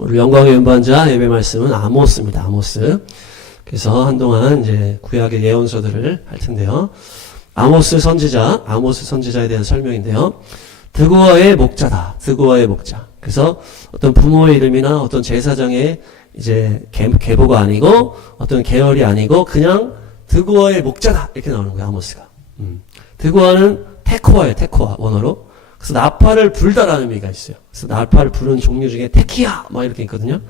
오늘 영광의 연반자 예배 말씀은 아모스입니다. 아모스. 그래서 한동안 이제 구약의 예언서들을 할 텐데요. 아모스 선지자에 대한 설명인데요. 드고아의 목자다. 드고아의 목자. 그래서 어떤 부모의 이름이나 어떤 제사장의 이제 계보가 아니고 어떤 계열이 아니고 그냥 드고아의 목자다. 이렇게 나오는 거예요. 아모스가. 드고아는 테코아예요. 테코아 원어로. 그래서 나팔을 불다라는 의미가 있어요. 그래서 나팔을 부르는 종류 중에 테키야 막 이렇게 있거든요.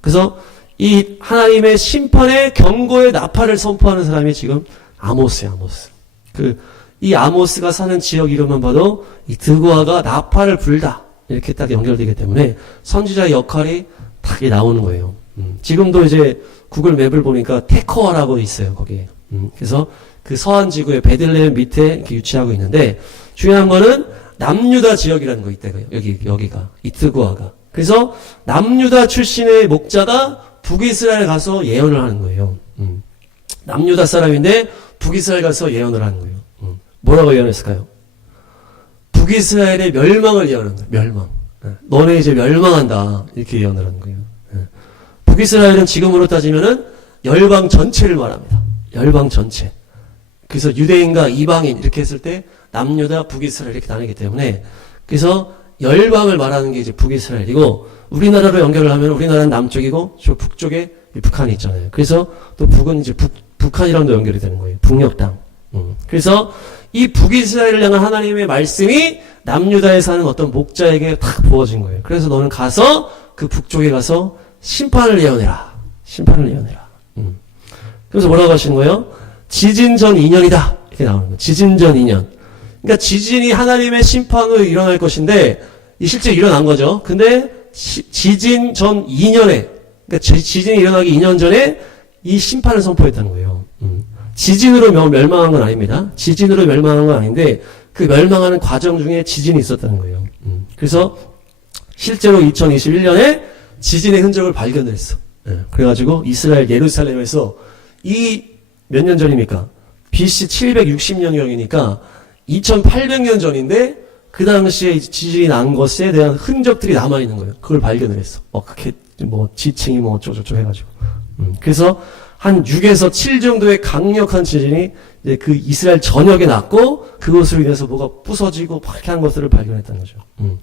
그래서 이 하나님의 심판의 경고의 나팔을 선포하는 사람이 지금 아모스예요. 아모스. 이 아모스가 사는 지역 이름만 봐도 이 드고아가 나팔을 불다 이렇게 딱 연결되기 때문에 선지자의 역할이 딱 나오는 거예요. 지금도 이제 구글 맵을 보니까 테코아라고 있어요. 거기에. 그래서 그 서한 지구의 베들레헴 밑에 이렇게 위치하고 있는데 중요한 거는 남유다 지역이라는 거 있대요. 여기가 이 드고아가. 그래서 남유다 출신의 목자가 북이스라엘 가서 예언을 하는 거예요. 남유다 사람인데 북이스라엘 가서 예언을 하는 거예요. 뭐라고 예언했을까요? 북이스라엘의 멸망을 예언하는 거예요. 멸망. 너네 이제 멸망한다. 이렇게 예언을 하는 거예요. 북이스라엘은 지금으로 따지면은 열방 전체를 말합니다. 열방 전체. 그래서 유대인과 이방인 이렇게 했을 때 남유다, 북이스라엘 이렇게 나뉘기 때문에 그래서 열방을 말하는 게 이제 북이스라엘이고 우리나라로 연결을 하면 우리나라는 남쪽이고 저 북쪽에 북한이 있잖아요. 그래서 또 북은 이제 북한이랑도 연결이 되는 거예요. 북녘 땅. 그래서 이 북이스라엘을 향한 하나님의 말씀이 남유다에 사는 어떤 목자에게 탁 부어진 거예요. 그래서 너는 가서 그 북쪽에 가서 심판을 예언해라. 심판을 예언해라. 그래서 뭐라고 하시는 거예요? 지진 전 2년이다. 이렇게 나오는 거예요. 지진 전 2년. 그러니까 지진이 하나님의 심판으로 일어날 것인데 실제 일어난 거죠. 근데 지진 전 2년에 그러니까 지진이 일어나기 2년 전에 이 심판을 선포했다는 거예요. 지진으로 멸망한 건 아닙니다. 지진으로 멸망한 건 아닌데 그 멸망하는 과정 중에 지진이 있었다는 거예요. 그래서 실제로 2021년에 지진의 흔적을 발견을 했어. 그래가지고 이스라엘 예루살렘에서 이 몇 년 전입니까? BC 760년경이니까 2800년 전인데 그 당시에 지진이 난 것에 대한 흔적들이 남아있는 거예요. 그걸 발견을 했어. 그게 뭐 지층이 뭐 어쩌고저쩌고 해가지고. 그래서 한 6에서 7 정도의 강력한 지진이 이제 그 이스라엘 전역에 났고 그것으로 인해서 뭐가 부서지고 막 이렇게 한 것들을 발견했다는 거죠.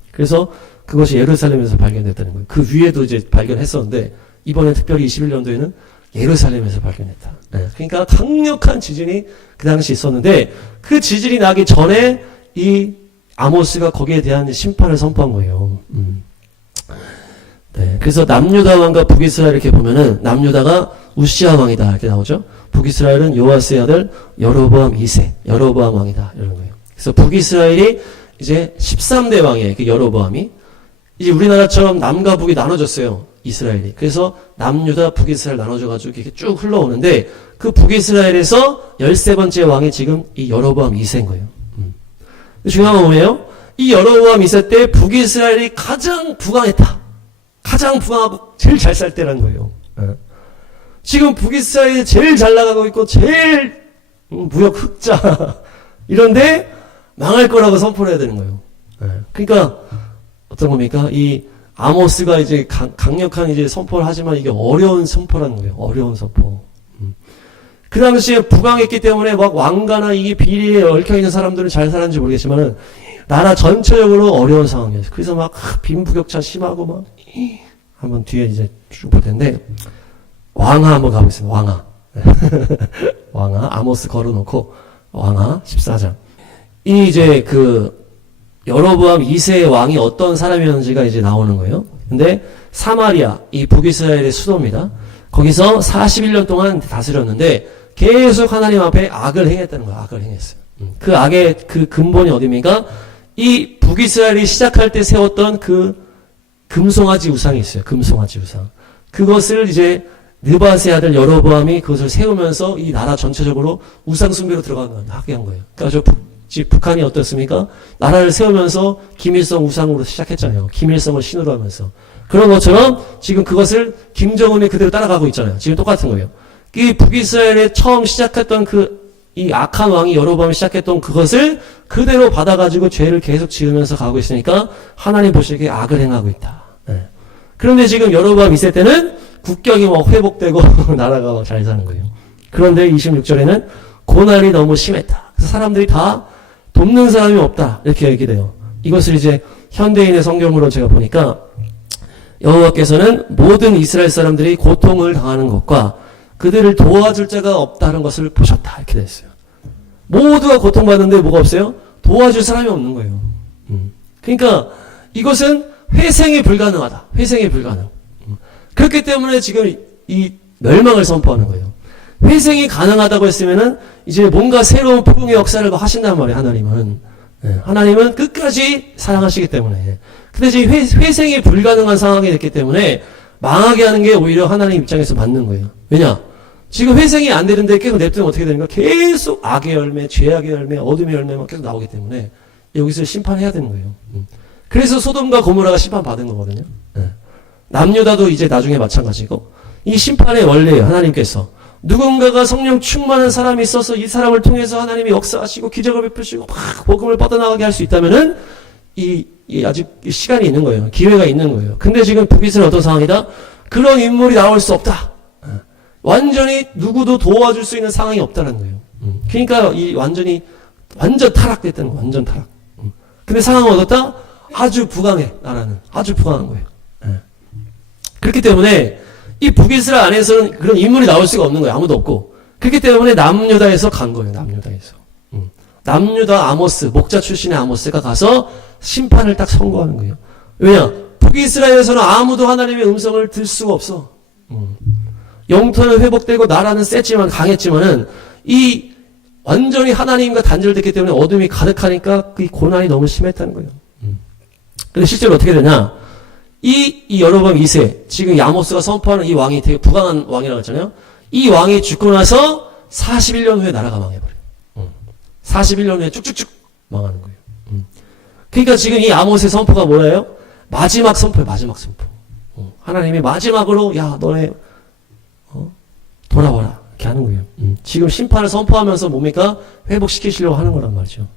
그래서 그것이 예루살렘에서 발견됐다는 거예요. 그 위에도 이제 발견했었는데 이번에 특별히 21년도에는 예루살렘에서 발견했다. 그러니까 강력한 지진이 그 당시 있었는데 그 지진이 나기 전에 이 아모스가 거기에 대한 심판을 선포한 거예요. 네, 그래서 남유다 왕과 북이스라엘 이렇게 보면은 남유다가 우시아 왕이다 이렇게 나오죠. 북이스라엘은 요아스의 아들 여로보암 2세 여로보암 왕이다 이런 거예요. 그래서 북이스라엘이 이제 13대 왕이에요. 그 여로보암이 이제 우리나라처럼 남과 북이 나눠졌어요. 이스라엘이. 그래서 남유다, 북이스라엘 나눠져가지고 이렇게 쭉 흘러오는데 그 북이스라엘에서 13번째 왕이 지금 이 여로보암 2세인 거예요. 중요한 건 뭐예요? 이 여로보암 2세 때 북이스라엘이 가장 부강했다. 가장 부강하고 제일 잘 살 때라는 거예요. 지금 북이스라엘이 제일 잘 나가고 있고 제일 무역 흑자 이런데 망할 거라고 선포를 해야 되는 거예요. 그러니까 어떤 겁니까? 이 아모스가 이제 강력한 이제 선포를 하지만 이게 어려운 선포라는 거예요. 어려운 선포. 그 당시에 부강했기 때문에 막 왕가나 이게 비리에 얽혀있는 사람들은 잘 살았는지 모르겠지만은 나라 전체적으로 어려운 상황이었어요. 그래서 막 빈부격차 심하고 막 한번 뒤에 이제 쭉 볼 텐데 왕하 한번 가보겠습니다. 왕하. 왕하 아모스 걸어놓고 왕하 14장. 이 이제 그 여로보암 2세의 왕이 어떤 사람이었는지가 이제 나오는 거예요. 근데 사마리아, 이 북이스라엘의 수도입니다. 거기서 41년 동안 다스렸는데 계속 하나님 앞에 악을 행했다는 거예요. 악을 행했어요. 그 악의 그 근본이 어디입니까? 이 북이스라엘이 시작할 때 세웠던 그 금송아지 우상이 있어요. 금송아지 우상. 그것을 이제 느밧의 아들 여로보암이 그것을 세우면서 이 나라 전체적으로 우상 숭배로 하게 한 거예요. 그러니까 북한이 어떻습니까? 나라를 세우면서 김일성 우상으로 시작했잖아요. 김일성을 신으로 하면서. 그런 것처럼 지금 그것을 김정은이 그대로 따라가고 있잖아요. 지금 똑같은 거예요. 이 북이스라엘에 처음 시작했던 이 악한 왕이 여로보암이 시작했던 그것을 그대로 받아가지고 죄를 계속 지으면서 가고 있으니까 하나님 보시기에 악을 행하고 있다. 그런데 지금 여로보암 2세 때는 국경이 막 회복되고 나라가 막 잘 사는 거예요. 그런데 26절에는 고난이 너무 심했다. 그래서 사람들이 다 돕는 사람이 없다. 이렇게 얘기돼요. 이것을 이제 현대인의 성경으로 제가 보니까 여호와께서는 모든 이스라엘 사람들이 고통을 당하는 것과 그들을 도와줄 자가 없다는 것을 보셨다. 이렇게 됐어요. 모두가 고통받는데 뭐가 없어요? 도와줄 사람이 없는 거예요. 그러니까 이것은 회생이 불가능하다. 회생이 불가능. 그렇기 때문에 지금 이 멸망을 선포하는 거예요. 회생이 가능하다고 했으면은 이제 뭔가 새로운 부흥의 역사를 하신단 말이에요. 하나님은. 하나님은 끝까지 사랑하시기 때문에. 근데 지금 회생이 불가능한 상황이 됐기 때문에 망하게 하는 게 오히려 하나님 입장에서 맞는 거예요. 왜냐? 지금 회생이 안 되는데 계속 냅두면 어떻게 되는가? 계속 악의 열매, 죄악의 열매, 어둠의 열매만 계속 나오기 때문에 여기서 심판해야 되는 거예요. 그래서 소돔과 고모라가 심판받은 거거든요. 남유다도 이제 나중에 마찬가지고 이 심판의 원리예요. 하나님께서 누군가가 성령 충만한 사람이 있어서 이 사람을 통해서 하나님이 역사하시고 기적을 베푸시고 막 복음을 뻗어나가게 할 수 있다면은 이 아직 시간이 있는 거예요. 기회가 있는 거예요. 근데 지금 북이스라엘 어떤 상황이다? 그런 인물이 나올 수 없다. 완전히 누구도 도와줄 수 있는 상황이 없다는 거예요. 그러니까 이 완전 타락됐다는 거예요. 완전 타락. 근데 상황은 어떻다? 아주 부강해. 나라는 아주 부강한 거예요. 그렇기 때문에 이 북이스라엘 안에서는 그런 인물이 나올 수가 없는 거예요. 아무도 없고. 그렇기 때문에 남유다에서 간 거예요. 남유다에서. 남유다 아모스, 목자 출신의 아모스가 가서 심판을 딱 선고하는 거예요. 왜냐? 북이스라엘에서는 아무도 하나님의 음성을 들 수가 없어. 영토는 회복되고 나라는 셌지만 강했지만은 이 완전히 하나님과 단절됐기 때문에 어둠이 가득하니까 그 고난이 너무 심했다는 거예요. 근데 실제로 어떻게 되냐? 이 여로보암 2세, 지금 이 아모스가 선포하는 이 왕이 되게 부강한 왕이라고 했잖아요. 이 왕이 죽고 나서 41년 후에 나라가 망해버려요. 41년 후에 쭉쭉쭉 망하는 거예요. 그러니까 지금 이 아모스의 선포가 뭐예요? 마지막 선포예요. 마지막 선포. 하나님이 마지막으로 야 너네 돌아와라 이렇게 하는 거예요. 지금 심판을 선포하면서 뭡니까? 회복시키시려고 하는 거란 말이죠.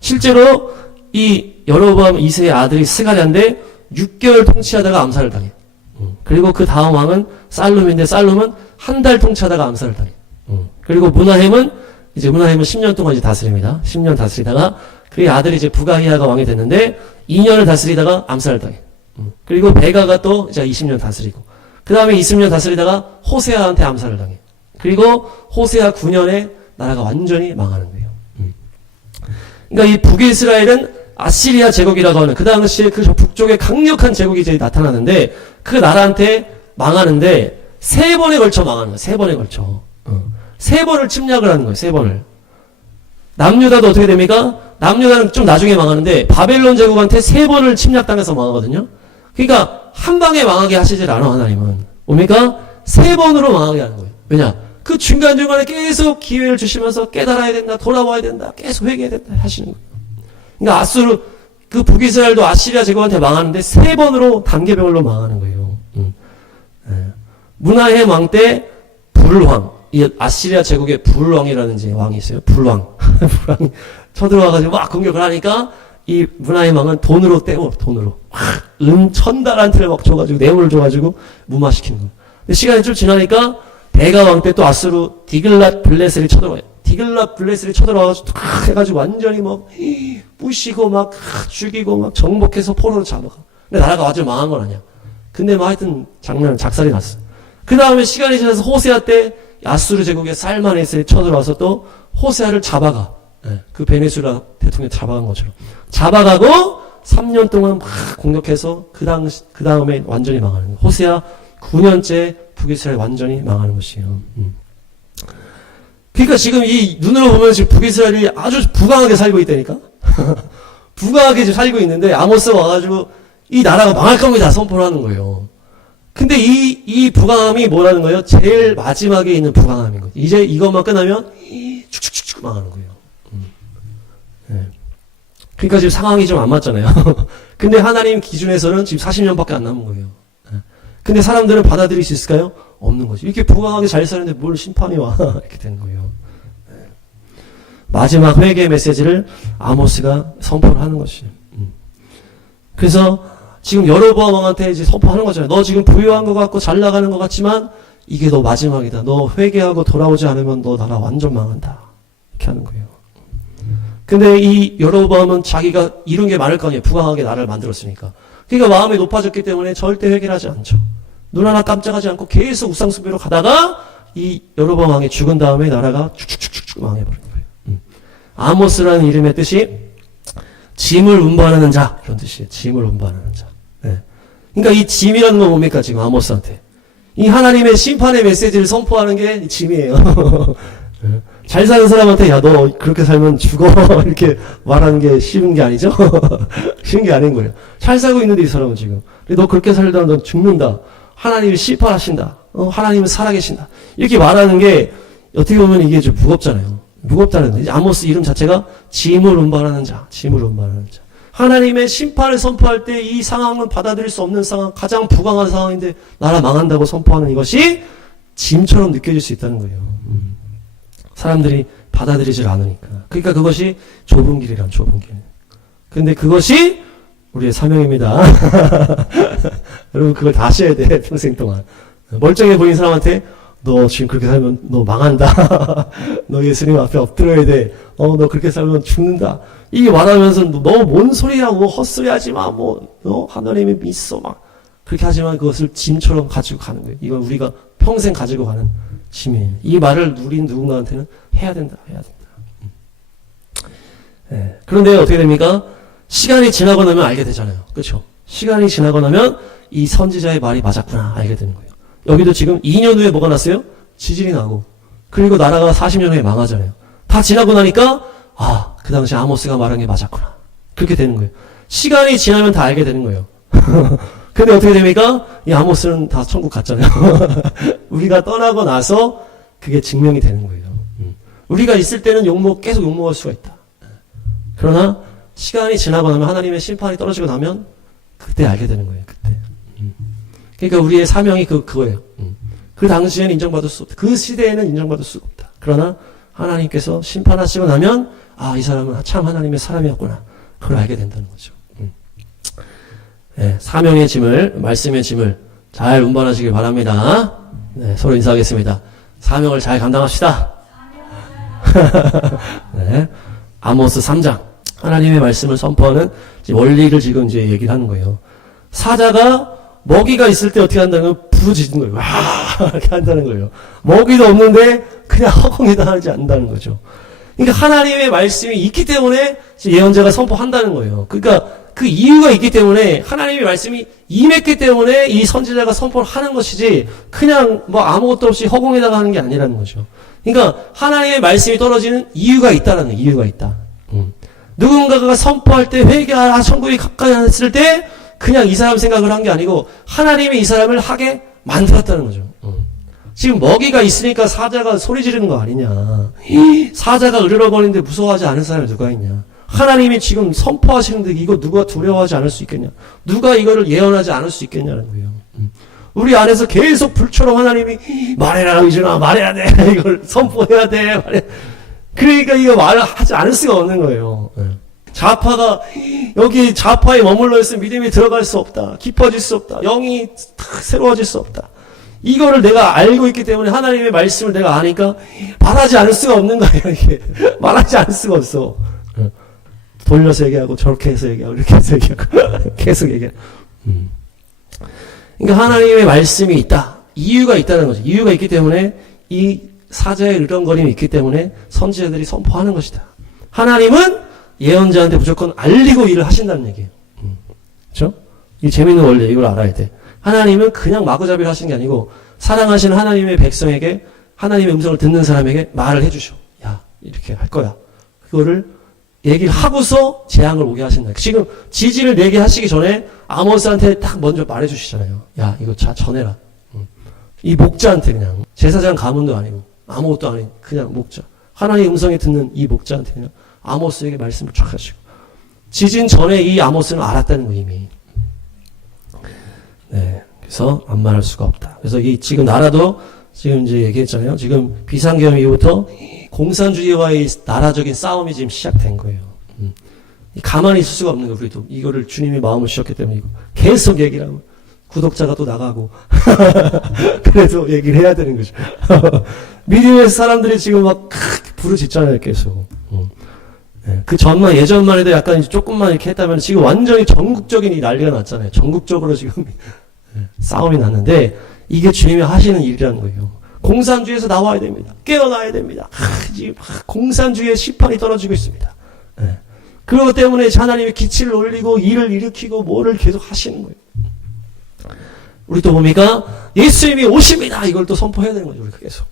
실제로 이 여로보암 2세의 아들이 스가랴인데 6개월 통치하다가 암살을 당해. 그리고 그 다음 왕은 살룸인데 살룸은 한 달 통치하다가 암살을 당해. 그리고 문하햄은 10년 동안 이제 다스립니다. 10년 다스리다가 그의 아들이 이제 부가히야가 왕이 됐는데 2년을 다스리다가 암살을 당해. 그리고 베가가 또 이제 20년 다스리고 그 다음에 20년 다스리다가 호세아한테 암살을 당해. 그리고 호세아 9년에 나라가 완전히 망하는 거예요. 그러니까 이 북이스라엘은 아시리아 제국이라고 하는 그 당시에 그 북쪽에 강력한 제국이 이제 나타나는데 그 나라한테 망하는데 3번에 걸쳐 망하는 거예요. 3번에 걸쳐. 3번을 침략을 하는 거예요. 3번을. 남유다도 어떻게 됩니까? 남유다는 좀 나중에 망하는데 바벨론 제국한테 3번을 침략당해서 망하거든요. 그러니까 한 방에 망하게 하시질 않아 하나님은. 뭡니까? 3번으로 망하게 하는 거예요. 왜냐? 그 중간중간에 계속 기회를 주시면서 깨달아야 된다. 돌아와야 된다. 계속 회개해야 된다. 하시는 거예요. 그러니까 아수르 그 북이스라엘도 아시리아 제국한테 망하는데 3번으로 단계별로 망하는 거예요. 문하햄 왕 때 불왕 이 아시리아 제국의 불왕이라는 왕이 있어요. 불왕 불왕이 쳐들어와가지고 막 공격을 하니까 이 문하햄 왕은 돈으로 떼고 돈으로 은 1000달란트를 막 줘가지고 뇌물을 줘가지고 무마시키는 거예요. 근데 시간이 좀 지나니까 베가 왕 때 또 아수르 디글랏 블레셋이 쳐들어와요. 디글랏 블레셋이 쳐들어와가지고 해가지고 완전히 막 부시고 막 죽이고 막 정복해서 포로로 잡아가. 근데 나라가 완전 망한 건 아니야. 근데 뭐 하여튼 장난 작살이 났어. 그 다음에 시간이 지나서 호세아 때 아수르 제국의 살마네스에 쳐들어와서 또 호세아를 잡아가. 그 베네수라 대통령 잡아간 것처럼 잡아가고 3년 동안 막 공격해서 그 다음에 완전히 망하는 거예요. 호세아 9년째 북이스라엘 완전히 망하는 것이에요. 그러니까 지금 이 눈으로 보면 지금 북이스라엘이 아주 부강하게 살고 있다니까. 부강하게 지금 살고 있는데 아모스가 와가지고 이 나라가 망할 겁니다 선포를 하는 거예요. 근데 이 부강함이 뭐라는 거예요? 제일 마지막에 있는 부강함인 거죠. 이제 이것만 끝나면 축축축축 망하는 거예요. 그러니까 지금 상황이 좀 안 맞잖아요. 근데 하나님 기준에서는 지금 40년밖에 안 남은 거예요. 근데 사람들은 받아들일 수 있을까요? 없는 거죠. 이렇게 부강하게 잘 사는데 뭘 심판이 와. 이렇게 되는 거예요. 마지막 회개 메시지를 아모스가 선포를 하는 것이에요. 그래서 지금 여로보암 왕한테 이제 선포하는 거잖아요. 너 지금 부유한 것 같고 잘 나가는 것 같지만 이게 너 마지막이다. 너 회개하고 돌아오지 않으면 너 나라 완전 망한다. 이렇게 하는 거예요. 근데 이 여로보암은 자기가 이룬 게 많을 거 아니에요. 부강하게 나라를 만들었으니까. 그러니까 마음이 높아졌기 때문에 절대 회개를 하지 않죠. 눈 하나 깜짝하지 않고 계속 우상숭배로 가다가 이 여로보암 왕이 죽은 다음에 나라가 축축축축 망해버린 거예요. 아모스라는 이름의 뜻이 짐을 운반하는 자, 이런 뜻이에요. 짐을 운반하는 자. 네. 그러니까 이 짐이라는 건 뭡니까? 지금 아모스한테 이 하나님의 심판의 메시지를 선포하는 게 짐이에요. 네. 잘 사는 사람한테 야 너 그렇게 살면 죽어 이렇게 말하는 게 쉬운 게 아니죠. 쉬운 게 아닌 거예요. 잘 살고 있는데 이 사람은 지금 너 그렇게 살다 너 죽는다. 하나님이 심판하신다. 하나님은 살아계신다. 이렇게 말하는 게 어떻게 보면 이게 좀 무겁잖아요. 무겁다는 거예요. 아모스 이름 자체가 짐을 운반하는 자, 짐을 운반하는 자. 하나님의 심판을 선포할 때 이 상황은 받아들일 수 없는 상황, 가장 부강한 상황인데 나라 망한다고 선포하는 이것이 짐처럼 느껴질 수 있다는 거예요. 사람들이 받아들이질 않으니까. 그러니까 그것이 좁은 길이란 좁은 길. 근데 그것이 우리의 사명입니다. 여러분 그걸 다 하셔야 돼 평생 동안. 멀쩡해 보이는 사람한테 너 지금 그렇게 살면 너 망한다. 너 예수님 앞에 엎드려야 돼. 너 그렇게 살면 죽는다. 이게 말하면서 너 뭔 소리야 뭐 헛소리 하지 마. 너 하나님이 믿어 막 그렇게 하지만 그것을 짐처럼 가지고 가는 거예요. 이건 우리가 평생 가지고 가는 짐이에요. 이 말을 누린 누군가한테는 해야 된다. 해야 된다. 네. 그런데 어떻게 됩니까? 시간이 지나고 나면 알게 되잖아요. 그렇죠? 시간이 지나고 나면 이 선지자의 말이 맞았구나 알게 되는 거예요. 여기도 지금 2년 후에 뭐가 났어요? 지진이 나고 그리고 나라가 40년 후에 망하잖아요. 다 지나고 나니까 그 당시 아모스가 말한 게 맞았구나. 그렇게 되는 거예요. 시간이 지나면 다 알게 되는 거예요. 근데 어떻게 됩니까? 이 아모스는 다 천국 갔잖아요. 우리가 떠나고 나서 그게 증명이 되는 거예요. 우리가 있을 때는 계속 욕먹을 수가 있다. 그러나 시간이 지나고 나면 하나님의 심판이 떨어지고 나면 그때 알게 되는 거예요. 그때. 그러니까 우리의 사명이 그거예요. 그 당시에는 인정받을 수 없다. 그 시대에는 인정받을 수가 없다. 그러나 하나님께서 심판하시고 나면 이 사람은 참 하나님의 사람이었구나. 그걸 알게 된다는 거죠. 네, 사명의 짐을, 말씀의 짐을 잘 운반하시길 바랍니다. 네, 서로 인사하겠습니다. 사명을 잘 감당합시다. 네, 아모스 3장. 하나님의 말씀을 선포하는 원리를 지금 이제 얘기를 하는 거예요. 사자가 먹이가 있을 때 어떻게 한다면 부르짖는 거예요. 와! 이렇게 한다는 거예요. 먹이도 없는데 그냥 허공에다 하지 않는다는 거죠. 그러니까 하나님의 말씀이 있기 때문에 예언자가 선포한다는 거예요. 그러니까 그 이유가 있기 때문에 하나님의 말씀이 임했기 때문에 이 선지자가 선포를 하는 것이지 그냥 아무것도 없이 허공에다가 하는 게 아니라는 거죠. 그러니까 하나님의 말씀이 떨어지는 이유가 있다는 거예요. 이유가 있다. 누군가가 선포할 때 회개하라 천국이 가까이 왔을 때 그냥 이 사람 생각을 한 게 아니고 하나님이 이 사람을 하게 만들었다는 거죠. 지금 먹이가 있으니까 사자가 소리 지르는 거 아니냐. 사자가 으르렁거리는데 무서워하지 않은 사람이 누가 있냐. 하나님이 지금 선포하시는데 이거 누가 두려워하지 않을 수 있겠냐. 누가 이거를 예언하지 않을 수 있겠냐는 거예요. 우리 안에서 계속 불처럼 하나님이 말해라 의준아 말해야 돼. 이걸 선포해야 돼. 그러니까 이거 말을 하지 않을 수가 없는 거예요. 좌파가 여기 좌파에 머물러 있으면 믿음이 들어갈 수 없다. 깊어질 수 없다. 영이 새로워질 수 없다. 이거를 내가 알고 있기 때문에 하나님의 말씀을 내가 아니까 말하지 않을 수가 없는 거예요. 이게 말하지 않을 수가 없어. 돌려서 얘기하고 저렇게 해서 얘기하고 이렇게 해서 얘기하고 계속 얘기하고. 그러니까 하나님의 말씀이 있다. 이유가 있다는 거죠. 이유가 있기 때문에 이 사자의 으렁거림이 있기 때문에 선지자들이 선포하는 것이다. 하나님은 예언자한테 무조건 알리고 일을 하신다는 얘기예요. 그렇죠? 이 재밌는 원리 이걸 알아야 돼. 하나님은 그냥 마구잡이를 하시는 게 아니고 사랑하시는 하나님의 백성에게 하나님의 음성을 듣는 사람에게 말을 해주셔. 야 이렇게 할 거야. 그거를 얘기를 하고서 재앙을 오게 하신다. 지금 지진을 내게 하시기 전에 아모스한테 딱 먼저 말해주시잖아요. 야 이거 전해라. 이 목자한테 그냥 제사장 가문도 아니고 아무것도 아닌 그냥 목자. 하나님의 음성에 듣는 이 목자한테 그냥 아모스에게 말씀을 쫙 하시고 지진 전에 이 아모스는 알았다는 거예요 이미. 네, 그래서 안 말할 수가 없다. 그래서 이 지금 나라도 지금 이제 얘기했잖아요. 지금 비상계엄 이후부터 공산주의와의 나라적인 싸움이 지금 시작된 거예요. 가만히 있을 수가 없는 거예요, 우리도. 이거를 주님이 마음을 주셨기 때문에 이거. 계속 얘기를 하고. 구독자가 또 나가고. 그래도 얘기를 해야 되는 거죠. 미디어에서 사람들이 지금 막 부르짖잖아요, 계속. 그 전만, 예전만 해도 약간 조금만 이렇게 했다면 지금 완전히 전국적인 이 난리가 났잖아요. 전국적으로 지금 싸움이 났는데 이게 주님이 하시는 일이라는 거예요. 공산주의에서 나와야 됩니다. 깨어나야 됩니다. 지금 공산주의의 시판이 떨어지고 있습니다. 그것 때문에 하나님의 기치를 올리고 일을 일으키고 뭐를 계속 하시는 거예요. 우리 또 뭡니까? 예수님이 오십니다. 이걸 또 선포해야 되는 거죠. 우리가 계속.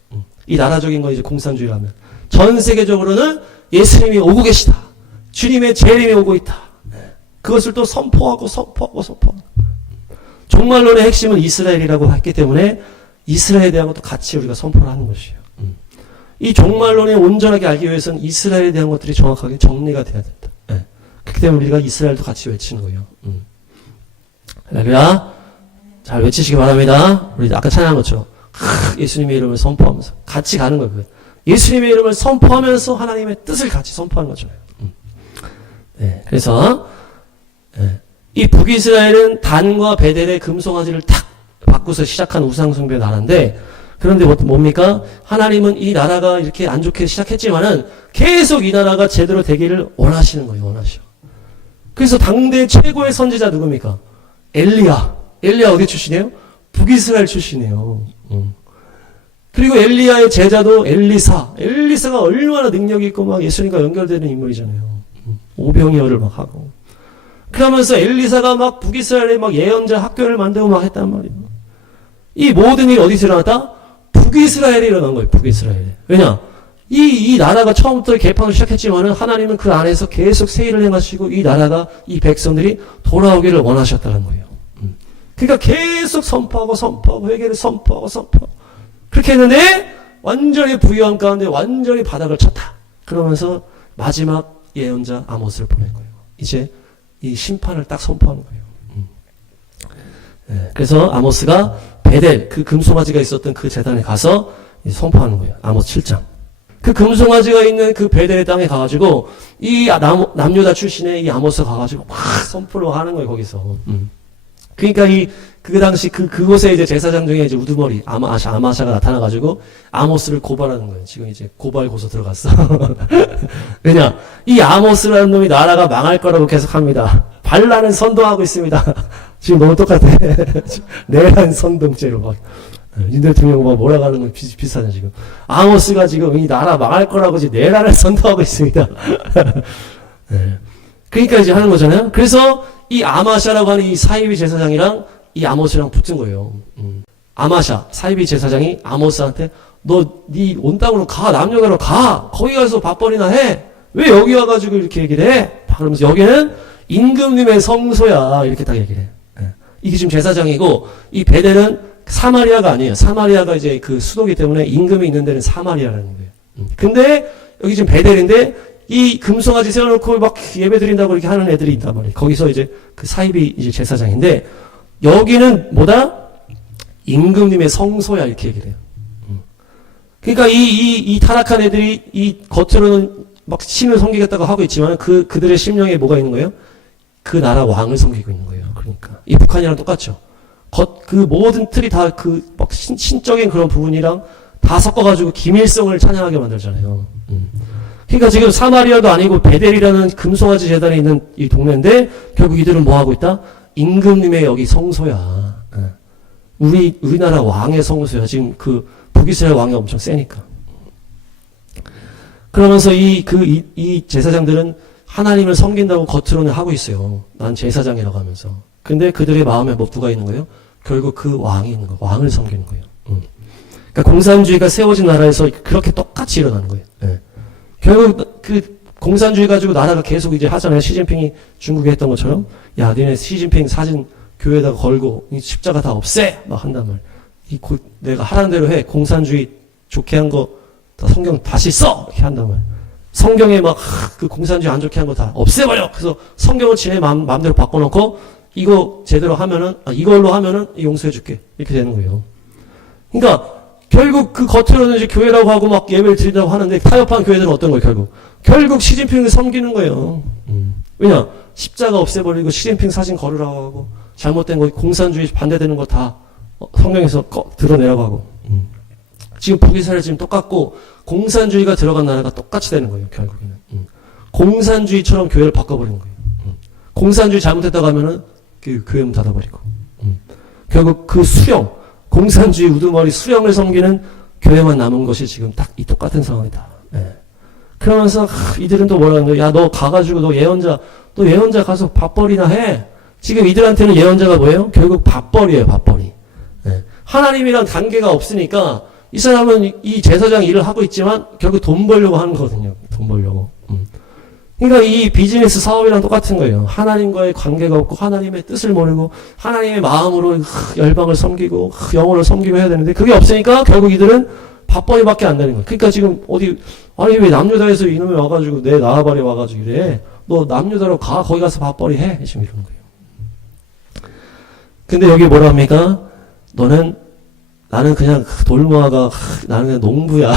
이 나라적인 거 이제 공산주의라면. 전 세계적으로는 예수님이 오고 계시다. 주님의 재림이 오고 있다. 그것을 또 선포하고. 종말론의 핵심은 이스라엘이라고 했기 때문에 이스라엘에 대한 것도 같이 우리가 선포를 하는 것이에요. 이 종말론을 온전하게 알기 위해서는 이스라엘에 대한 것들이 정확하게 정리가 돼야 된다. 그렇기 때문에 우리가 이스라엘도 같이 외치는 거예요. 할렐루야. 잘 외치시기 바랍니다. 우리 아까 찬양한 것처럼 예수님의 이름을 선포하면서 같이 가는 거예요. 예수님의 이름을 선포하면서 하나님의 뜻을 같이 선포하는 거잖아요. 그래서 이 북이스라엘은 단과 베델의 금송아지를 탁 바꾸서 시작한 우상숭배 나라인데, 그런데 뭡니까? 하나님은 이 나라가 이렇게 안 좋게 시작했지만은 계속 이 나라가 제대로 되기를 원하시는 거예요. 원하셔. 그래서 당대 최고의 선지자 누굽니까? 엘리야 어디 출신이에요? 북이스라엘 출신이에요. 그리고 엘리야의 제자도 엘리사가 얼마나 능력이 있고 막 예수님과 연결되는 인물이잖아요. 오병이어를 막 하고. 그러면서 엘리사가 막 북이스라엘에 막 예언자 학교를 만들고 막 했단 말이에요. 이 모든 일이 어디서 일어났다? 북이스라엘에 일어난 거예요. 북이스라엘에. 왜냐? 이 나라가 처음부터 개판을 시작했지만은 하나님은 그 안에서 계속 세일을 행하시고 이 나라가, 이 백성들이 돌아오기를 원하셨다는 거예요. 그러니까 계속 선포하고 회개를 선포하고. 그렇게 했는데 완전히 부유함 가운데 완전히 바닥을 쳤다. 그러면서 마지막 예언자 아모스를 보낸 거예요. 이제 이 심판을 딱 선포하는 거예요. 그래서 아모스가 베델, 그 금송아지가 있었던 그 재단에 가서 선포하는 거예요. 아모스 7장. 그 금송아지가 있는 그 베델의 땅에 가가지고 이 남유다 출신의 이 아모스가 가가지고 막 선포를 하는 거예요. 거기서. 그러니까 그 당시 그곳에 이제 제사장 중에 이제 우두머리 아마샤가 나타나가지고 아모스를 고발하는 거예요. 지금 이제 고발 고소 들어갔어. 왜냐? 이 아모스라는 놈이 나라가 망할 거라고 계속 합니다. 반란을 선동하고 있습니다. 지금 너무 똑같아. 내란 선동죄로 막. 윤 대통령 막 몰아가는 거 비슷하냐, 지금. 아모스가 지금 이 나라 망할 거라고 지금 내란을 선동하고 있습니다. 그러니까 이제 하는 거잖아요. 그래서 이 아마샤라고 하는 이 사이비 제사장이랑 이 아모스랑 붙은 거예요. 아마샤, 사이비 제사장이 아모스한테 네 온 땅으로 가, 남녀가로 가, 거기 가서 밥벌이나 해. 왜 여기 와가지고 이렇게 얘기를 해? 그러면서 여기는 임금님의 성소야. 이렇게 딱 얘기를 해. 이게 지금 제사장이고, 이 베델은 사마리아가 아니에요. 사마리아가 이제 그 수도기 때문에 임금이 있는 데는 사마리아라는 거예요. 근데 여기 지금 베델인데 이 금송아지 세워놓고 막 예배 드린다고 이렇게 하는 애들이 있단 말이에요. 거기서 이제 그 사이비 이제 제사장인데 여기는 뭐다? 임금님의 성소야. 이렇게 얘기를 해요. 그러니까 이 타락한 애들이 이 겉으로는 막 신을 섬기겠다고 하고 있지만 그들의 심령에 뭐가 있는 거예요? 그 나라 왕을 섬기고 있는 거예요. 그러니까 이 북한이랑 똑같죠. 그 모든 틀이 다 막 신적인 그런 부분이랑 다 섞어가지고 김일성을 찬양하게 만들잖아요. 그러니까 지금 사마리아도 아니고 베델이라는 금송아지 재단에 있는 이 동네인데 결국 이들은 뭐 하고 있다? 임금님의 여기 성소야. 우리나라 왕의 성소야. 지금 그 북이스라엘 왕이 엄청 세니까. 그러면서 이 제사장들은 하나님을 섬긴다고 겉으로는 하고 있어요. 난 제사장이라고 하면서. 근데 그들의 마음에 뭐 누가 있는 거예요? 결국 그 왕이 있는 거예요. 왕을 섬기는 거예요. 그러니까 공산주의가 세워진 나라에서 그렇게 똑같이 일어나는 거예요. 결국 그 공산주의 가지고 나라가 계속 이제 하잖아요. 시진핑이 중국에 했던 것처럼. 야, 니네 시진핑 사진 교회에다가 걸고 이 십자가 다 없애! 막 한단 말이야. 내가 하라는 대로 해. 공산주의 좋게 한 거 다 성경 다시 써! 이렇게 한단 말이야. 성경에 막 그 공산주의 안 좋게 한 거 다 없애버려! 그래서 성경을 지네 마음대로 바꿔놓고 이거 제대로 하면은, 이걸로 하면은 용서해줄게. 이렇게 되는 거예요. 그러니까 결국 그 겉으로는 이제 교회라고 하고 막 예배를 드린다고 하는데 타협한 교회들은 어떤 거예요, 결국? 결국 시진핑을 섬기는 거예요. 왜냐? 십자가 없애버리고 시진핑 사진 걸으라고 하고 잘못된 거 공산주의 반대되는 거 다 성경에서 드러내라고 하고 지금 북이스라엘 지금 똑같고 공산주의가 들어간 나라가 똑같이 되는 거예요. 결국에는 공산주의처럼 교회를 바꿔버리는 거예요. 공산주의 잘못했다고 하면은 그 교회 문 닫아버리고 결국 그 수령 공산주의 우두머리 수령을 섬기는 교회만 남은 것이 지금 딱 이 똑같은 상황이다. 예. 그러면서 이들은 또 뭐라는 거야? 야, 너 가가지고 너 예언자 가서 밥벌이나 해. 지금 이들한테는 예언자가 뭐예요? 결국 밥벌이에요, 밥벌이. 예. 하나님이랑 관계가 없으니까 이 사람은 이 제사장 일을 하고 있지만 결국 돈 벌려고 하는 거거든요. 돈 벌려고. 그러니까 이 비즈니스 사업이랑 똑같은 거예요. 하나님과의 관계가 없고 하나님의 뜻을 모르고 하나님의 마음으로 열방을 섬기고 영혼을 섬기고 해야 되는데 그게 없으니까 결국 이들은 밥벌이밖에 안 되는 거예요. 그러니까 지금 아니 왜 남유다에서 이놈이 와가지고 내 나아발에 와가지고 이래. 너 남유다로 가. 거기 가서 밥벌이 해. 지금 이러는 거예요. 근데 여기 뭐라 합니까? 나는 그냥 돌모아가 나는 그냥 농부야.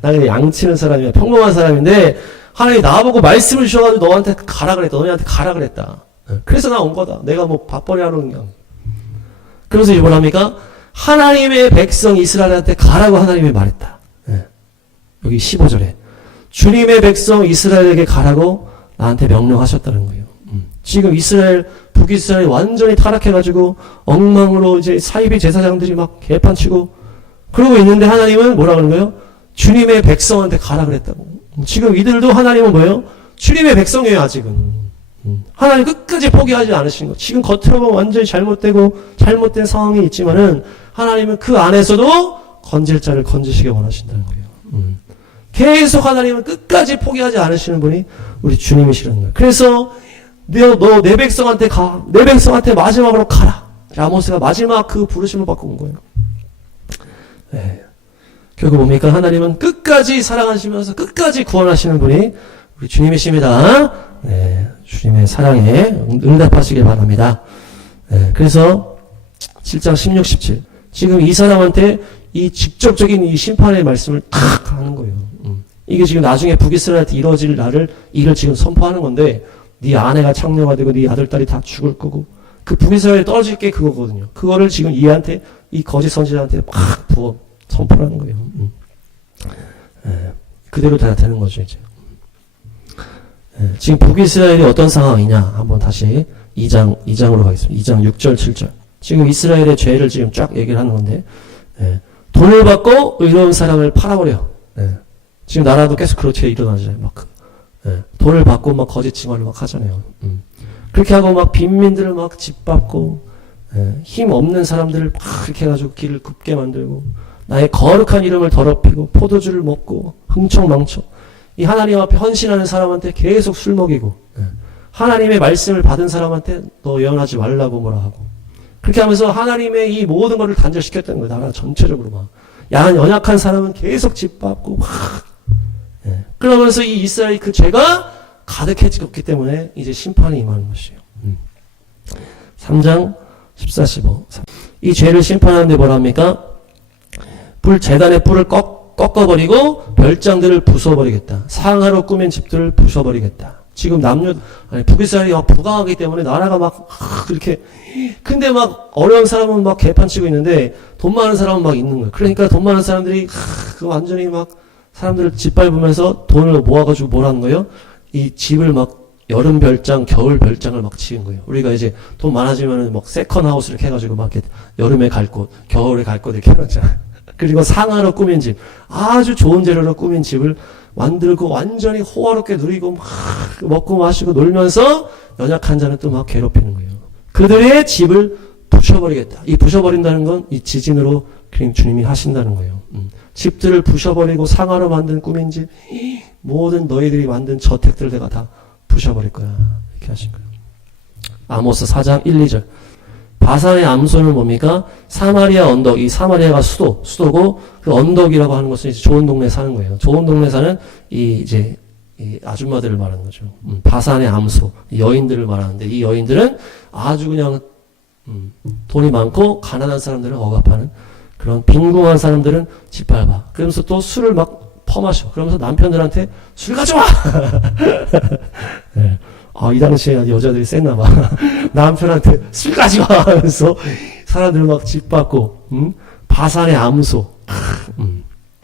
나는 그냥 양치는 사람이야. 평범한 사람인데 하나님이 나보고 말씀을 주셔가지고 너한테 가라 그랬다. 너네한테 가라 그랬다. 그래서 나 온 거다. 내가 뭐 밥벌이 하는 그냥. 그래서 이제 뭐랍니까? 하나님의 백성 이스라엘한테 가라고 하나님이 말했다. 여기 15절에 주님의 백성 이스라엘에게 가라고 나한테 명령하셨다는 거예요. 지금 북이스라엘이 완전히 타락해가지고 엉망으로 이제 사이비 제사장들이 막 개판치고 그러고 있는데 하나님은 뭐라 그러는 거예요? 주님의 백성한테 가라 그랬다고. 지금 이들도 하나님은 뭐예요? 주님의 백성이에요, 아직은. 하나님 끝까지 포기하지 않으신 거. 지금 겉으로 보면 완전히 잘못된 상황이 있지만은 하나님은 그 안에서도 건질 자를 건지시게 원하신다는 거예요. 계속 하나님은 끝까지 포기하지 않으시는 분이 우리 주님이시라는 거예요. 그래서 너 내 백성한테 가. 내 백성한테 마지막으로 가라. 아모스가 마지막 그 부르심을 받고 온 거예요. 네. 결국 뭡니까? 하나님은 끝까지 사랑하시면서 끝까지 구원하시는 분이 우리 주님이십니다. 네, 주님의 사랑에 응답하시길 바랍니다. 네, 그래서 7장 16, 17 지금 이 사람한테 이 직접적인 이 심판의 말씀을 탁 하는 거예요. 이게 지금 나중에 북이스라엘한테 이루어질 일을 지금 선포하는 건데 네 아내가 창녀가 되고 네 아들, 딸이 다 죽을 거고 그 북이스라엘에 떨어질 게 그거거든요. 그거를 지금 이 거짓 선지자한테 막 부어 선포하는 거예요. 그대로 다 되는 거죠, 이제. 지금 북이스라엘이 어떤 상황이냐? 한번 다시 2장으로 가겠습니다. 2장 6절, 7절. 지금 이스라엘의 죄를 지금 쫙 얘기를 하는 건데, 돈을 받고 의로운 사람을 팔아버려. 지금 나라도 계속 그런 죄 일어나잖아요. 돈을 받고 막 거짓 증언을 막 하잖아요. 그렇게 하고 막 빈민들을 막 짓밟고, 힘 없는 사람들을 막 그렇게 해가지고 길을 굽게 만들고, 나의 거룩한 이름을 더럽히고 포도주를 먹고 흥청망청 이 하나님 앞에 헌신하는 사람한테 계속 술 먹이고 하나님의 말씀을 받은 사람한테 너 예언하지 말라고 뭐라 하고 그렇게 하면서 하나님의 이 모든 것을 단절시켰다는 거예요. 나라 전체적으로 막 연약한 사람은 계속 짓밟고 막 그러면서 이 이스라엘이 그 죄가 가득해졌기 때문에 이제 심판이 임하는 것이에요. 3장 14, 15 이 죄를 심판하는데 뭐라 합니까? 재단의 뿔을 꺾어버리고 별장들을 부숴버리겠다. 상하로 꾸민 집들을 부숴버리겠다. 지금 북이스라엘이 부강하기 때문에 나라가 막 그렇게 근데 막 어려운 사람은 막 개판치고 있는데 돈 많은 사람은 막 있는 거예요. 그러니까 돈 많은 사람들이 완전히 막 사람들을 짓밟으면서 돈을 모아가지고 뭐라는 거예요? 이 집을 막 여름 별장, 겨울 별장을 막 지은 거예요. 우리가 이제 돈 많아지면은 막 세컨 하우스 이렇게 해가지고 막 이렇게 여름에 갈 곳, 겨울에 갈 곳 이렇게 해놨잖아요. 그리고 상하로 꾸민 집, 아주 좋은 재료로 꾸민 집을 만들고 완전히 호화롭게 누리고 막 먹고 마시고 놀면서 연약한 자는 또 막 괴롭히는 거예요. 그들의 집을 부셔버리겠다. 이 부셔버린다는 건 이 지진으로 주님이 하신다는 거예요. 집들을 부셔버리고 상하로 만든 꾸민 집, 모든 너희들이 만든 저택들을 내가 다 부셔버릴 거야. 이렇게 하신 거예요. 아모스 4장 1, 2절. 바산의 암소는 뭡니까? 사마리아 언덕. 이 사마리아가 수도고 그 언덕이라고 하는 것은 이제 좋은 동네 사는 거예요. 좋은 동네 사는 이 아줌마들을 말하는 거죠. 바산의 암소, 여인들을 말하는데 이 여인들은 아주 그냥 돈이 많고 가난한 사람들을 억압하는 그런 빈궁한 사람들은 짓밟아. 그러면서 또 술을 막 퍼마셔. 그러면서 남편들한테 술 가져와. 네. 이 당시에 여자들이 셌나 봐. 남편한테 술 가지고 와 하면서 사람들 막 짓밟고, 바산의 암소.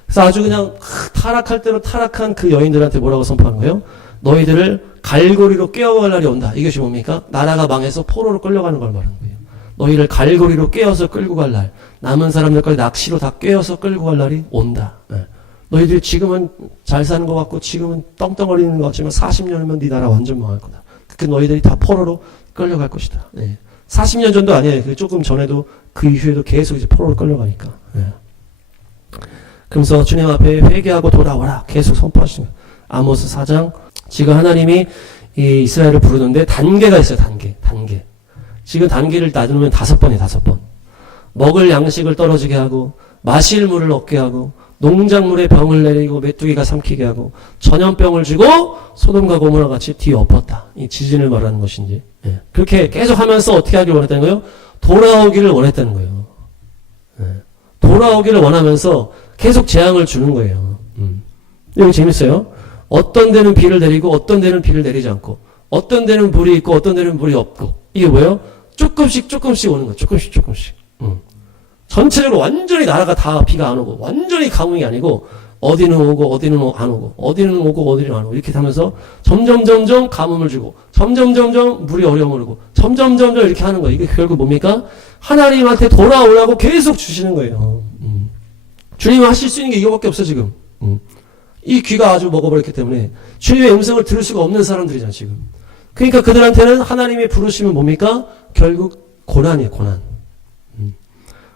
그래서 아주 그냥 타락할 대로 타락한 그 여인들한테 뭐라고 선포하는 거예요? 너희들을 갈고리로 꿰어갈 날이 온다. 이것이 뭡니까? 나라가 망해서 포로로 끌려가는 걸 말하는 거예요. 너희를 갈고리로 꿰어서 끌고 갈 날, 남은 사람들까지 낚시로 다 꿰어서 끌고 갈 날이 온다. 네. 너희들이 지금은 잘 사는 것 같고 지금은 떵떵거리는 것 같지만 40년이면 네 나라 완전 망할 거다. 그 너희들이 다 포로로 끌려갈 것이다. 네. 40년 전도 아니에요. 조금 전에도 그 이후에도 계속 이제 포로로 끌려가니까. 네. 그러면서 주님 앞에 회개하고 돌아오라. 계속 선포하시는 거예요. 아모스 4장. 지금 하나님이 이 이스라엘을 부르는데 단계가 있어요. 단계. 지금 단계를 나누면 5번이에요. 5번. 먹을 양식을 떨어지게 하고 마실 물을 얻게 하고 농작물에 병을 내리고 메뚜기가 삼키게 하고 전염병을 주고 소돔과 고모라 같이 뒤엎었다. 이 지진을 말하는 것인지. 예. 그렇게 계속 하면서 어떻게 하기를 원했다는 거예요? 돌아오기를 원했다는 거예요. 예. 돌아오기를 원하면서 계속 재앙을 주는 거예요. 이거 재밌어요. 어떤 데는 비를 내리고 어떤 데는 비를 내리지 않고 어떤 데는 물이 있고 어떤 데는 물이 없고 이게 뭐예요? 조금씩 오는 거예요. 조금씩. 전체적으로 완전히 나라가 다 비가 안 오고 완전히 가뭄이 아니고 어디는 오고 어디는 안 오고 어디는 오고 어디는 안 오고 이렇게 하면서 점점 가뭄을 주고 점점 물이 어려움을 오고 점점 이렇게 하는 거예요. 이게 결국 뭡니까? 하나님한테 돌아오라고 계속 주시는 거예요. 주님이 하실 수 있는 게 이거밖에 없어 지금. 이 귀가 아주 먹어버렸기 때문에 주님의 음성을 들을 수가 없는 사람들이잖아 지금. 그러니까 그들한테는 하나님의 부르심은 뭡니까? 결국 고난이에요.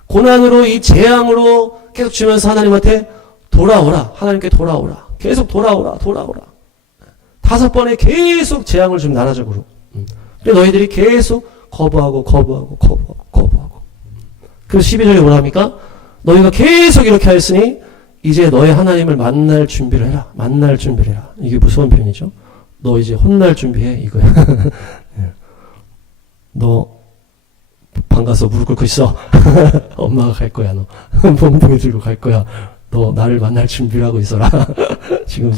고난으로 이 재앙으로 계속 주면서 하나님한테 돌아오라. 하나님께 돌아오라. 계속 돌아오라. 5번에 계속 재앙을 좀 나라적으로. 근데 너희들이 계속 거부하고. 그래서 12절에 뭐라 합니까? 너희가 계속 이렇게 하였으니 이제 너의 하나님을 만날 준비를 해라. 이게 무서운 표현이죠. 너 이제 혼날 준비해. 이거야. 너 방 가서 무릎 꿇고 있어. 엄마가 갈 거야. 너 몽둥이 들고 갈 거야. 너 나를 만날 준비를 하고 있어라. 지금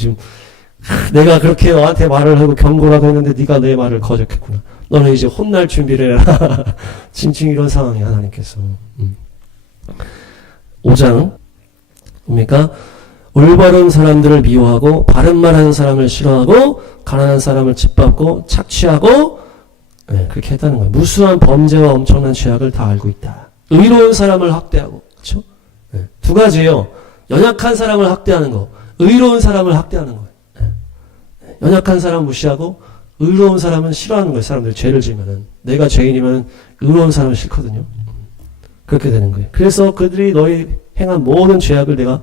내가 그렇게 너한테 말을 하고 경고라도 했는데 네가 내 말을 거절했구나. 너는 이제 혼날 준비를 해라. 진짜 이런 상황이 하나님께서. 5장 뭡니까? 올바른 사람들을 미워하고 바른 말하는 사람을 싫어하고 가난한 사람을 짓밟고 착취하고 그렇게 했다는 거예요. 무수한 범죄와 엄청난 죄악을 다 알고 있다. 의로운 사람을 학대하고 그렇죠? 2가지예요. 연약한 사람을 학대하는 거, 의로운 사람을 학대하는 거예요. 연약한 사람 무시하고 의로운 사람은 싫어하는 거예요. 사람들이 죄를 지으면은 내가 죄인이면 의로운 사람은 싫거든요. 그렇게 되는 거예요. 그래서 그들이 너희 행한 모든 죄악을 내가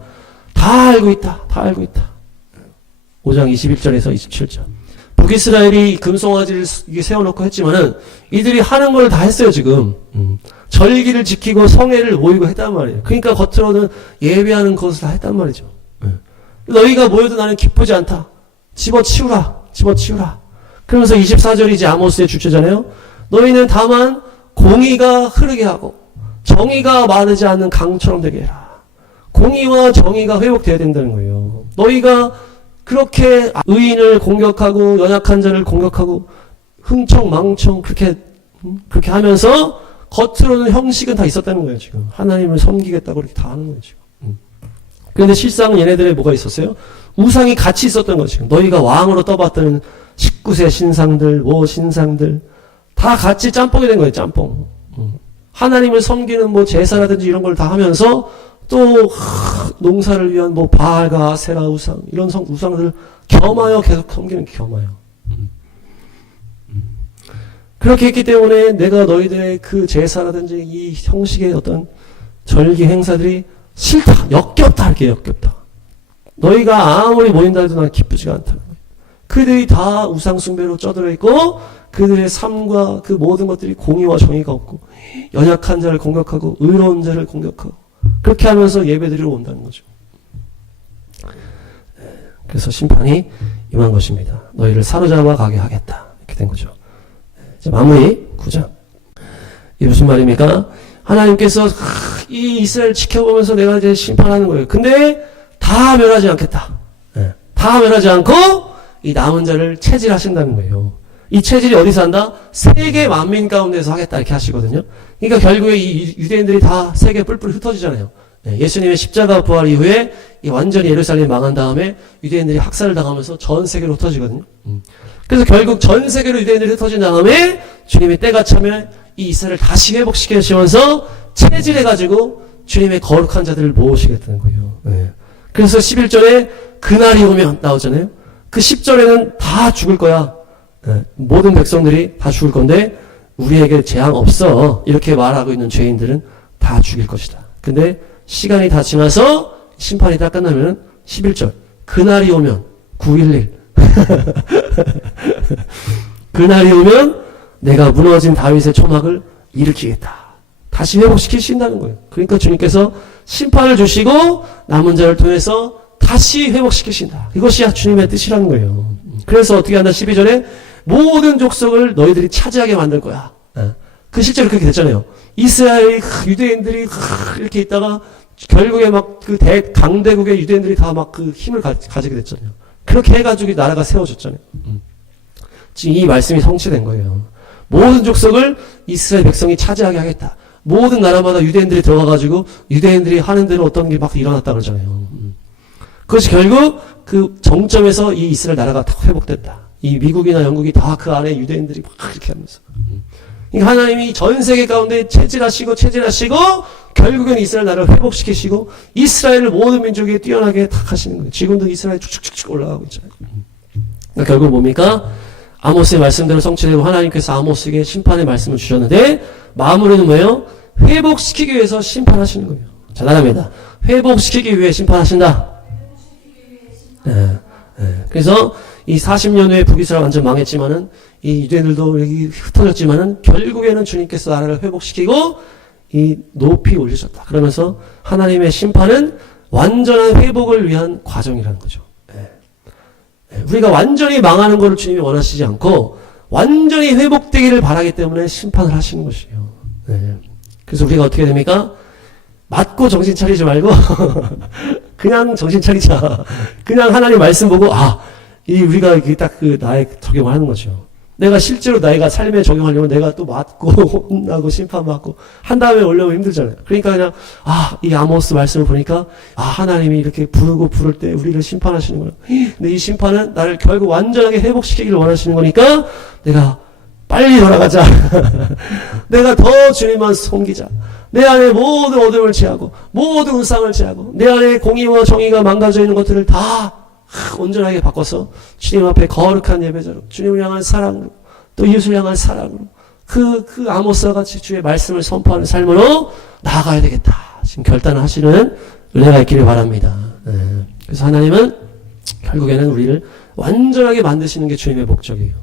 다 알고 있다. 5장 21절에서 27절. 북이스라엘이 금송아지를 세워놓고 했지만은 이들이 하는 걸 다 했어요 지금. 절기를 지키고 성회를 모이고 했단 말이에요. 그러니까 겉으로는 예배하는 것을 다 했단 말이죠. 너희가 모여도 나는 기쁘지 않다. 집어치우라. 그러면서 24절이지 아모스의 주체잖아요. 너희는 다만 공의가 흐르게 하고 정의가 마르지 않는 강처럼 되게 해라. 공의와 정의가 회복돼야 된다는 거예요. 너희가 그렇게 의인을 공격하고 연약한 자를 공격하고 흥청망청 그렇게 하면서 겉으로는 형식은 다 있었다는 거예요. 지금 하나님을 섬기겠다고 이렇게 다 하는 거예요. 지금. 그런데 실상은 얘네들의 뭐가 있었어요? 우상이 같이 있었던 거죠. 지금 너희가 왕으로 떠봤던 19세 신상들, 신상들 다 같이 짬뽕이 된 거예요. 짬뽕. 하나님을 섬기는 제사라든지 이런 걸 다 하면서 또 농사를 위한 바알과 아세라 우상 이런 우상들을 겸하여 계속 섬기는 겸하여. 그렇게 했기 때문에 내가 너희들의 그 제사라든지 이 형식의 어떤 절기 행사들이 싫다, 역겹다 할게 역겹다. 너희가 아무리 모인다 해도 난 기쁘지가 않다. 그들이 다 우상 숭배로 쩌들어 있고 그들의 삶과 그 모든 것들이 공의와 정의가 없고 연약한 자를 공격하고 의로운 자를 공격하고 그렇게 하면서 예배드리러 온다는 거죠. 그래서 심판이 임한 것입니다. 너희를 사로잡아 가게 하겠다. 이렇게 된 거죠. 이제 마무리 9장. 이게 무슨 말입니까? 하나님께서 이 이스라엘 지켜보면서 내가 이제 심판하는 거예요. 근데 다 멸하지 않겠다. 다 멸하지 않고 이 남은 자를 체질하신다는 거예요. 이 체질이 어디서 한다? 세계 만민 가운데서 하겠다 이렇게 하시거든요. 그러니까 결국에 이 유대인들이 다 세계 뿔뿔이 흩어지잖아요. 예수님의 십자가 부활 이후에 완전히 예루살렘이 망한 다음에 유대인들이 학살을 당하면서 전 세계로 흩어지거든요. 그래서 결국 전 세계로 유대인들이 흩어진 다음에 주님이 때가 차면 이 이스라엘을 다시 회복시키시면서 체질해가지고 주님의 거룩한 자들을 모으시겠다는 거예요. 그래서 11절에 그날이 오면 나오잖아요. 그 10절에는 다 죽을 거야. 모든 백성들이 다 죽을 건데 우리에게 재앙 없어. 이렇게 말하고 있는 죄인들은 다 죽일 것이다. 근데 시간이 다 지나서 심판이 다 끝나면 11절 그날이 오면 911 그날이 오면 내가 무너진 다윗의 초막을 일으키겠다. 다시 회복시키신다는 거예요. 그러니까 주님께서 심판을 주시고 남은 자를 통해서 다시 회복시키신다. 이것이 주님의 뜻이라는 거예요. 그래서 어떻게 한다? 12절에 모든 족속을 너희들이 차지하게 만들 거야. 그 실제로 그렇게 됐잖아요. 이스라엘 유대인들이 이렇게 있다가 결국에 막 그 강대국의 유대인들이 다 막 그 힘을 가지게 됐잖아요. 그렇게 해가지고 나라가 세워졌잖아요. 지금 이 말씀이 성취된 거예요. 모든 족속을 이스라엘 백성이 차지하게 하겠다. 모든 나라마다 유대인들이 들어가가지고 유대인들이 하는 대로 어떤 게 막 일어났다 그러잖아요. 그것이 결국 그 정점에서 이 이스라엘 나라가 다 회복됐다. 이 미국이나 영국이 다 그 안에 유대인들이 막 이렇게 하면서. 그러니까 하나님이 전 세계 가운데 체질하시고 결국엔 이스라엘 나라를 회복시키시고 이스라엘을 모든 민족에 뛰어나게 탁 하시는 거예요. 지금도 이스라엘이 쭉쭉쭉 올라가고 있잖아요. 그러니까 결국 뭡니까? 아모스의 말씀대로 성취되고 하나님께서 아모스에게 심판의 말씀을 주셨는데 마무리는 뭐예요? 회복시키기 위해서 심판하시는 거예요. 자, 나갑니다. 회복시키기 위해 심판하신다. 그래서 이 40년 후에 북이스라엘 완전 망했지만은 이 유대인들도 여기 흩어졌지만은 결국에는 주님께서 나라를 회복시키고 이 높이 올리셨다. 그러면서 하나님의 심판은 완전한 회복을 위한 과정이라는 거죠. 우리가 완전히 망하는 것을 주님이 원하시지 않고 완전히 회복되기를 바라기 때문에 심판을 하시는 것이에요. 그래서 우리가 어떻게 됩니까? 맞고 정신 차리지 말고 그냥 정신 차리자. 그냥 하나님 말씀 보고 우리가 딱 그 나에 적용을 하는 거죠. 내가 실제로 나이가 삶에 적용하려면 내가 또 맞고 혼나고 심판받고 한 다음에 올려면 힘들잖아요. 그러니까 그냥 이 아모스 말씀을 보니까 하나님이 이렇게 부르고 부를 때 우리를 심판하시는구나. 근데 이 심판은 나를 결국 완전하게 회복시키기를 원하시는 거니까 내가 빨리 돌아가자. 내가 더 주님만 섬기자. 내 안에 모든 어둠을 제하고 모든 우상을 제하고 내 안에 공의와 정의가 망가져 있는 것들을 다 온전하게 바꿔서 주님 앞에 거룩한 예배자로 주님을 향한 사랑으로 또 이웃을 향한 사랑으로 그 아모스와 같이 주의 말씀을 선포하는 삶으로 나아가야 되겠다. 지금 결단을 하시는 은혜가 있기를 바랍니다. 그래서 하나님은 결국에는 우리를 완전하게 만드시는 게 주님의 목적이에요.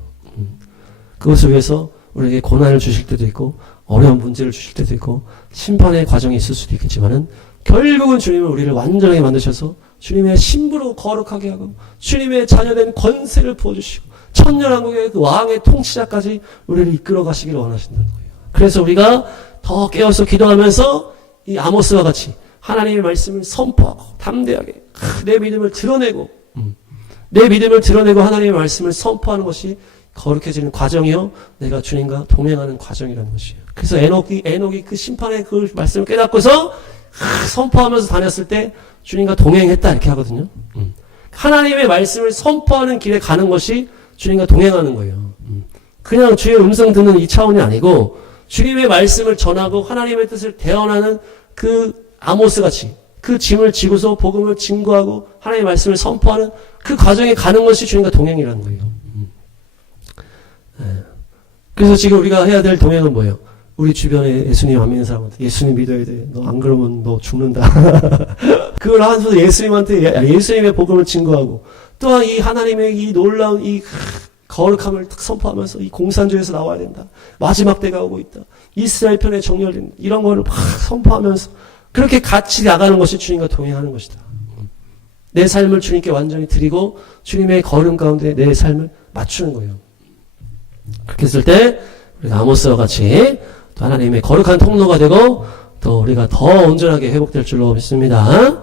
그것을 위해서 우리에게 고난을 주실 때도 있고 어려운 문제를 주실 때도 있고 심판의 과정이 있을 수도 있겠지만은 결국은 주님은 우리를 완전하게 만드셔서 주님의 신부로 거룩하게 하고 주님의 자녀된 권세를 부어주시고 천년왕국의 그 왕의 통치자까지 우리를 이끌어 가시기를 원하신다는 거예요. 그래서 우리가 더 깨어서 기도하면서 이 아모스와 같이 하나님의 말씀을 선포하고 담대하게 내 믿음을 드러내고 하나님의 말씀을 선포하는 것이 거룩해지는 과정이요 내가 주님과 동행하는 과정이라는 것이에요. 그래서 에녹이 그 심판의 그 말씀을 깨닫고서 선포하면서 다녔을 때 주님과 동행했다 이렇게 하거든요. 하나님의 말씀을 선포하는 길에 가는 것이 주님과 동행하는 거예요. 그냥 주의 음성 듣는 이 차원이 아니고 주님의 말씀을 전하고 하나님의 뜻을 대언하는 그 아모스같이 그 짐을 지고서 복음을 증거하고 하나님의 말씀을 선포하는 그 과정에 가는 것이 주님과 동행이라는 거예요. 그래서 지금 우리가 해야 될 동행은 뭐예요? 우리 주변에 예수님 안 믿는 사람한테 예수님 믿어야 돼. 너 안 그러면 너 죽는다. 그걸 하면서 예수님한테 예수님의 복음을 증거하고 또한 이 하나님의 이 놀라운 이 거룩함을 선포하면서 이 공산주의에서 나와야 된다. 마지막 때가 오고 있다. 이스라엘 편에 정렬된다. 이런 거를 막 선포하면서 그렇게 같이 나가는 것이 주님과 동행하는 것이다. 내 삶을 주님께 완전히 드리고 주님의 걸음 가운데 내 삶을 맞추는 거예요. 그렇게 했을 때 우리가 아모스와 같이 또 하나님의 거룩한 통로가 되고 또 우리가 더 온전하게 회복될 줄로 믿습니다.